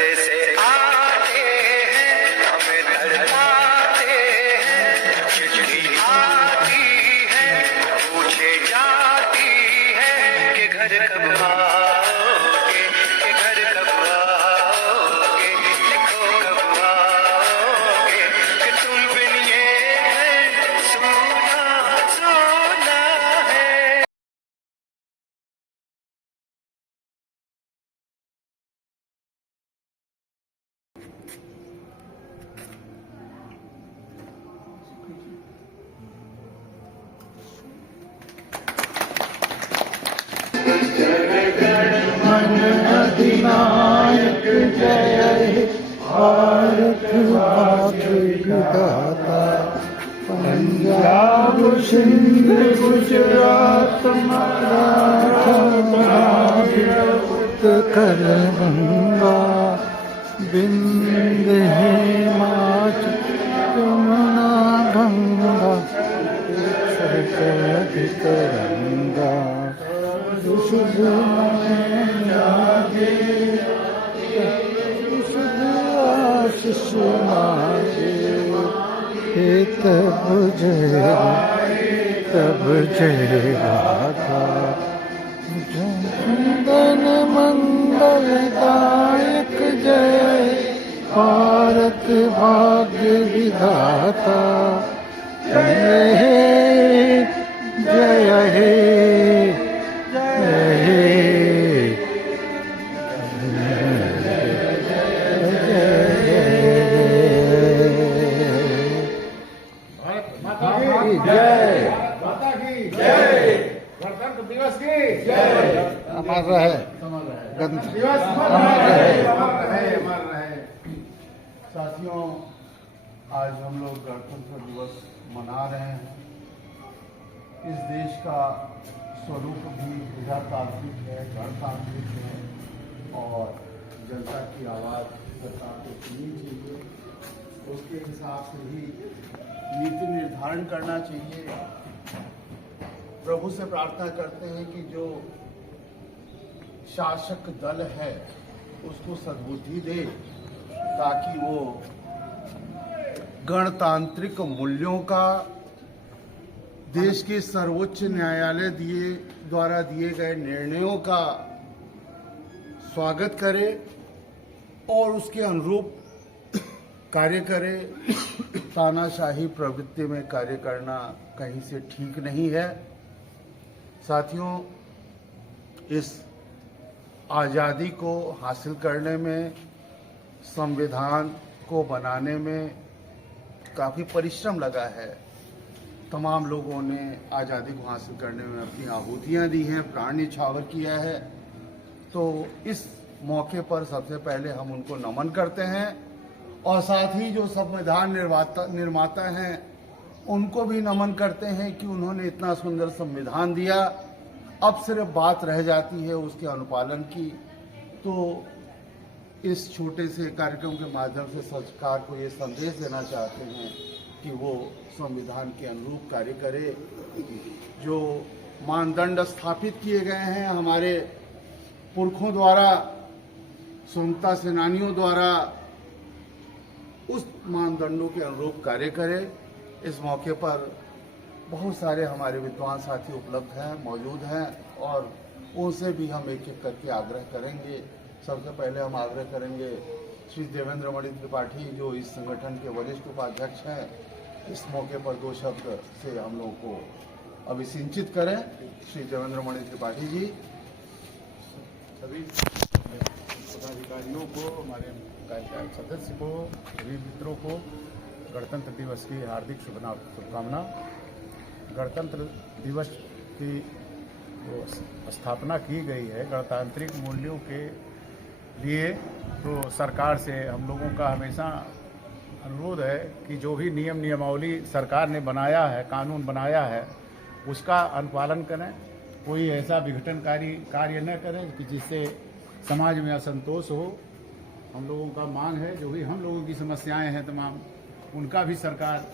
रास्ते से आते हैं, हमें तड़पाते हैं। चिट्ठी आती है, पूछे जाती है कि घर कब आओगे, कि घर कब आओगे, लिखो कब आओगे, कि तुम बिन ये घर सोना सोना है। अधिनायक जय हे भारत भाग्य विधाता। पंजाब सिंध गुजरात मराठा उत्कल गंगा बिंद हिमाचल यमुना गंगा सरस्वती तरंगा। शुभ आशीष मांगे हे तब जय राधा। जनगण मंगलदायक जय भारत भाग्य विधाता। जय हे जय हे गणतंत्र दिवस की जय। अमर रहे गणतंत्र दिवस अमर रहे। साथियों, आज हम लोग गणतंत्र दिवस मना रहे हैं। इस देश का स्वरूप भी प्रजातांत्रिक है, गणतांत्रिक है और जनता की आवाज़ सरकार को सुननी चाहिए। उसके हिसाब से ही नीति निर्धारण करना चाहिए। प्रभु से प्रार्थना करते हैं कि जो शासक दल है उसको सद्बुद्धि दे ताकि वो गणतांत्रिक मूल्यों का देश के सर्वोच्च न्यायालय द्वारा दिए गए निर्णयों का स्वागत करे और उसके अनुरूप कार्य करे। तानाशाही प्रवृत्ति में कार्य करना कहीं से ठीक नहीं है। साथियों, इस आज़ादी को हासिल करने में, संविधान को बनाने में काफ़ी परिश्रम लगा है। तमाम लोगों ने आज़ादी को हासिल करने में अपनी आहुतियाँ दी हैं, प्राण न्यौछावर किया है। तो इस मौके पर सबसे पहले हम उनको नमन करते हैं और साथ ही जो संविधान निर्माता हैं उनको भी नमन करते हैं कि उन्होंने इतना सुंदर संविधान दिया। अब सिर्फ बात रह जाती है उसके अनुपालन की। तो इस छोटे से कार्यक्रम के माध्यम से सरकार को ये संदेश देना चाहते हैं कि वो संविधान के अनुरूप कार्य करे। जो मानदंड स्थापित किए गए हैं हमारे पुरखों द्वारा, स्वतंत्रता सेनानियों द्वारा, उस मानदंडों के अनुरूप कार्य करे। इस मौके पर बहुत सारे हमारे विद्वान साथी उपलब्ध हैं, मौजूद हैं और उनसे भी हम एक एक करके आग्रह करेंगे। सबसे पहले हम आग्रह करेंगे श्री देवेंद्र मणि त्रिपाठी, जो इस संगठन के वरिष्ठ उपाध्यक्ष हैं, इस मौके पर दो शब्द से हम लोगों को अभिसिंचित करें। श्री देवेंद्र मणि त्रिपाठी जी। सभी पदाधिकारियों को, हमारे कार्यकारिणी सदस्य को, सभी मित्रों को गणतंत्र दिवस की हार्दिक शुभकामना। गणतंत्र दिवस की जो स्थापना की गई है गणतांत्रिक मूल्यों के लिए, तो सरकार से हम लोगों का हमेशा अनुरोध है कि जो भी नियमावली सरकार ने बनाया है, कानून बनाया है, उसका अनुपालन करें। कोई ऐसा विघटनकारी कार्य न करें कि जिससे समाज में असंतोष हो। हम लोगों का मांग है, जो भी हम लोगों की समस्याएं हैं तमाम, उनका भी सरकार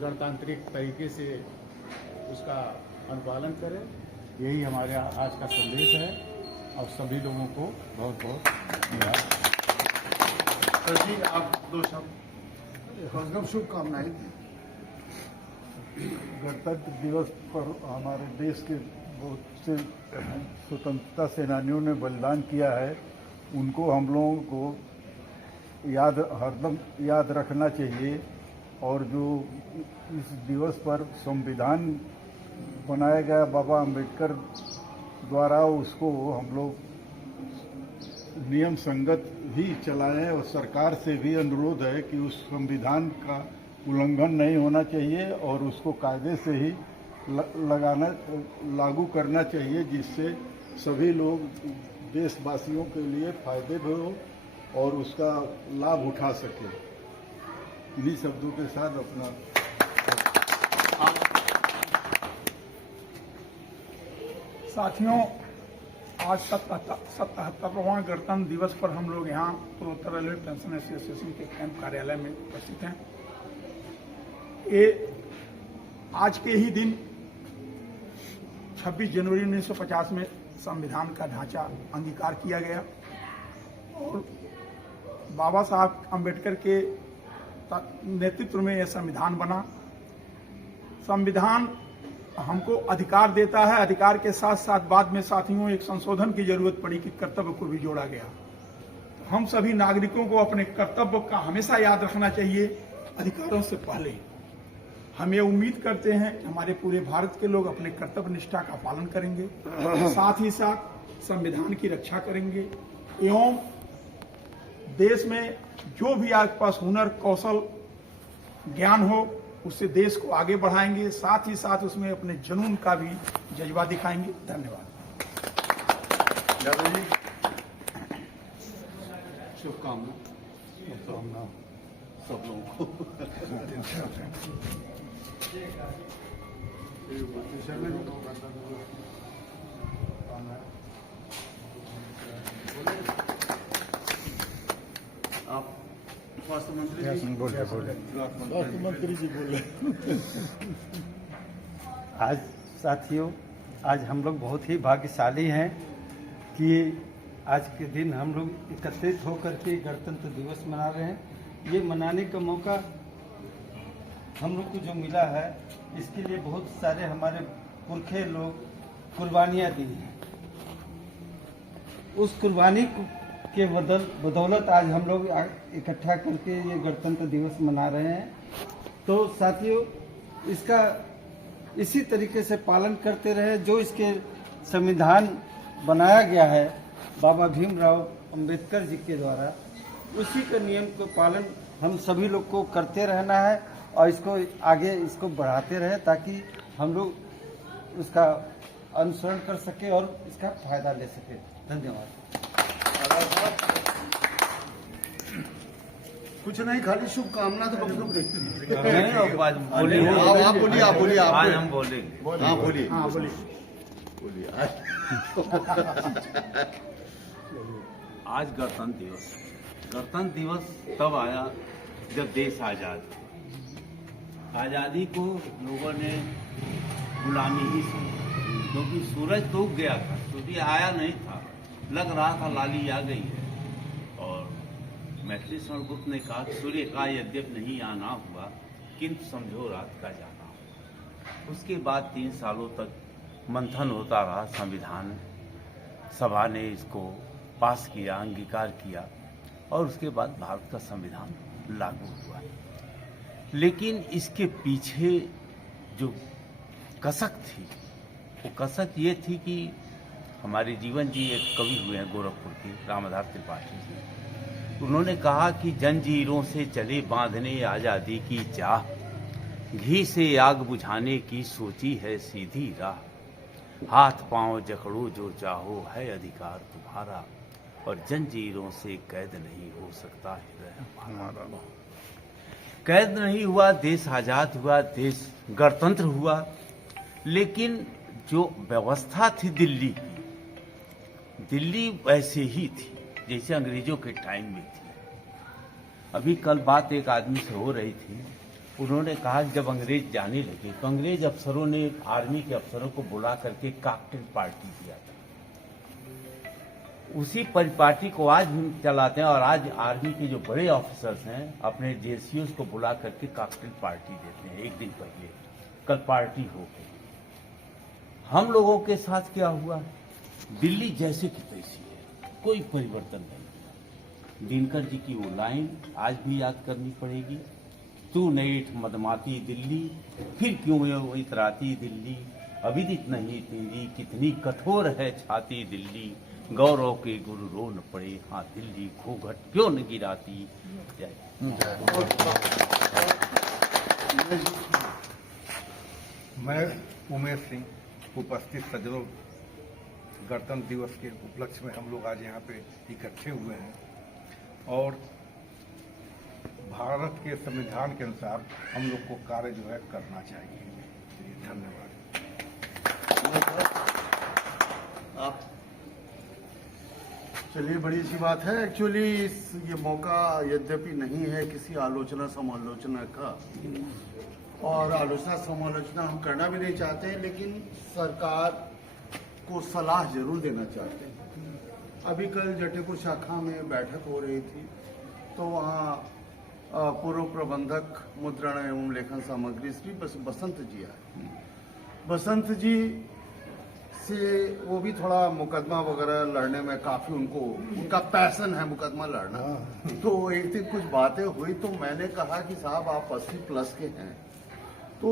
गणतांत्रिक तरीके से उसका अनुपालन करे। यही हमारे आज का संदेश है और सभी लोगों को बहुत बहुत धन्यवाद। सर जी आप दो शब्द शुभकामनाएं। गणतंत्र दिवस पर हमारे देश के बहुत से स्वतंत्रता सेनानियों ने बलिदान किया है, उनको हम लोगों को हरदम याद रखना चाहिए। और जो इस दिवस पर संविधान बनाया गया बाबा अंबेडकर द्वारा, उसको हम लोग नियम संगत ही चलाएं और सरकार से भी अनुरोध है कि उस संविधान का उल्लंघन नहीं होना चाहिए और उसको कायदे से ही लागू करना चाहिए, जिससे सभी लोग देशवासियों के लिए फायदे भी हो और उसका लाभ उठा सके। इन्हीं शब्दों के साथ अपना साथियों, आज 77वां गणतंत्र दिवस पर हम लोग यहाँ पूर्वोत्तर रेलवे पेंशन एसोसिएशन के कैंप कार्यालय में उपस्थित हैं। ये आज के ही दिन 26 जनवरी 1950 में संविधान का ढांचा अंगीकार किया गया और बाबा साहब अंबेडकर के नेतृत्व में यह संविधान बना। संविधान हमको अधिकार देता है, अधिकार के साथ साथ बाद में साथियों एक संशोधन की जरूरत पड़ी कि कर्तव्य को भी जोड़ा गया। हम सभी नागरिकों को अपने कर्तव्य का हमेशा याद रखना चाहिए अधिकारों से पहले। हम ये उम्मीद करते हैं कि हमारे पूरे भारत के लोग अपने कर्तव्य निष्ठा का पालन करेंगे, साथ ही साथ संविधान की रक्षा करेंगे एवं देश में जो भी आपके पास हुनर, कौशल, ज्ञान हो उससे देश को आगे बढ़ाएंगे, साथ ही साथ उसमें अपने जुनून का भी जज्बा दिखाएंगे। धन्यवाद। यादव जी शुभकामना सब लोगों को। आप स्वास्थ्य मंत्री जी बोले स्वास्थ्य मंत्री जी बोले। आज साथियों, आज हम लोग बहुत ही भाग्यशाली हैं कि आज के दिन हम लोग एकत्रित होकर के गणतंत्र दिवस मना रहे हैं। ये मनाने का मौका हम लोग को जो मिला है, इसके लिए बहुत सारे हमारे पुरखे लोग कुर्बानियाँ दी हैं। उस कुर्बानी के बदौलत आज हम लोग इकट्ठा करके ये गणतंत्र दिवस मना रहे हैं। तो साथियों, इसका इसी तरीके से पालन करते रहे जो इसके संविधान बनाया गया है बाबा भीमराव अंबेडकर जी के द्वारा, उसी का नियम का पालन हम सभी लोग को करते रहना है और इसको आगे इसको बढ़ाते रहे ताकि हम लोग उसका अनुसरण कर सके और इसका फायदा ले सके। धन्यवाद। कुछ नहीं, खाली शुभकामना तो हम लोग देखते हैं। आप बोलिए आज हम बोलेंगे। हाँ बोलिए बोलिए। आज गणतंत्र दिवस है। गणतंत्र दिवस तब आया जब देश आजाद हुआ। आजादी को लोगों ने गुलामी ही समझा, क्योंकि सूरज तो उग गया था, सूर्य आया नहीं था, लग रहा था लाली आ गई है। और मैथिली स्वर्णगुप्त ने कहा सूर्य का यद्यप नहीं आना हुआ, किंतु समझो रात का जाना हुआ। उसके बाद 3 सालों तक मंथन होता रहा, संविधान सभा ने इसको पास किया, अंगीकार किया और उसके बाद भारत का संविधान लागू हुआ। लेकिन इसके पीछे जो कसक थी, वो कसक ये थी कि हमारे जीवन जी एक कवि हुए हैं गोरखपुर के, रामधार त्रिपाठी जी। उन्होंने कहा कि जंजीरों से चले बांधने आज़ादी की चाह, घी से आग बुझाने की सोची है सीधी राह। हाथ पांव जकड़ो जो चाहो है अधिकार तुम्हारा, और जंजीरों से कैद नहीं हो सकता हृदय हमारा। कैद नहीं हुआ, देश आजाद हुआ, देश गणतंत्र हुआ, लेकिन जो व्यवस्था थी दिल्ली की, दिल्ली वैसे ही थी जैसे अंग्रेजों के टाइम में थी। अभी कल बात एक आदमी से हो रही थी, उन्होंने कहा कि जब अंग्रेज जाने लगे तो अंग्रेज अफसरों ने आर्मी के अफसरों को बुला करके कॉकटेल पार्टी दिया था। उसी परिपाटी को आज भी चलाते हैं। और आज आर्मी के जो बड़े ऑफिसर्स हैं अपने जेसीओस को बुला करके कॉकटेल पार्टी देते हैं एक दिन पहले। कल पार्टी हो गई। हम लोगों के साथ क्या हुआ? दिल्ली जैसे की तैसी है, कोई परिवर्तन नहीं। दिनकर जी की वो लाइन आज भी याद करनी पड़ेगी। तू नेठ मदमाती दिल्ली, फिर क्यों ये इतराती दिल्ली, अविदित नहीं तेरी कितनी कठोर है छाती दिल्ली, गौरव के गुरु रो न पड़े हाँ दिल्ली, घूंघट क्यों न गिराती। जय। मैं उमेश सिंह, उपस्थित सज्जनों, गणतंत्र दिवस के उपलक्ष्य में हम लोग आज यहाँ पे इकट्ठे हुए हैं और भारत के संविधान के अनुसार हम लोग को कार्य जो है करना चाहिए। धन्यवाद। आप चलिए, बड़ी अच्छी बात है। एक्चुअली ये मौका यद्यपि नहीं है किसी आलोचना समालोचना का, और आलोचना समालोचना हम करना भी नहीं चाहते हैं, लेकिन सरकार को सलाह जरूर देना चाहते हैं। अभी कल जटेपुर शाखा में बैठक हो रही थी, तो वहाँ पूर्व प्रबंधक मुद्रण एवं लेखन सामग्री श्री बसंत जी आए। बसंत जी से वो भी थोड़ा मुकदमा वगैरह लड़ने में काफी उनका पैशन है मुकदमा लड़ना। तो एक दिन कुछ बातें हुई, तो मैंने कहा कि साहब आप 80+ के हैं, तो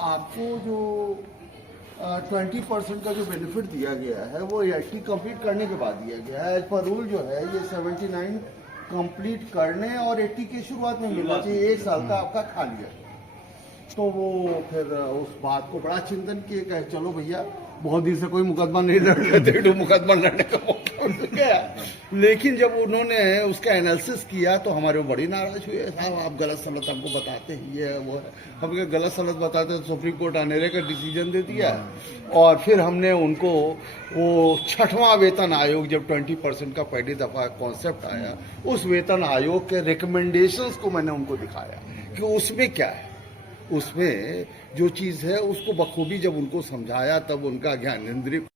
आपको जो 20% का जो बेनिफिट दिया गया है वो 80 कंप्लीट करने के बाद दिया गया है। एज पर रूल जो है ये 79 कंप्लीट करने और 80 की शुरुआत में मिलना चाहिए। 1 साल का आपका खा लिया। तो वो फिर उस बात को बड़ा चिंतन किए, कहे चलो भैया बहुत दिन से कोई मुकदमा नहीं लड़ रहे थे, तो मुकदमा लड़ने का मौका मिल गया। लेकिन जब उन्होंने उसका एनालिसिस किया तो हमारे बड़ी नाराज हुए, साहब आप गलत सलत हमको बताते हैं, ये है वो है। हम गलत सलत बताते तो सुप्रीम कोर्ट अनेरे का डिसीजन दे दिया। और फिर हमने उनको वो 6वां वेतन आयोग, जब 20% का पहली दफा कॉन्सेप्ट आया, उस वेतन आयोग के रिकमेंडेशंस को मैंने उनको दिखाया कि उसमें क्या है। उसमें जो चीज़ है उसको बखूबी जब उनको समझाया, तब उनका ज्ञानेंद्रिय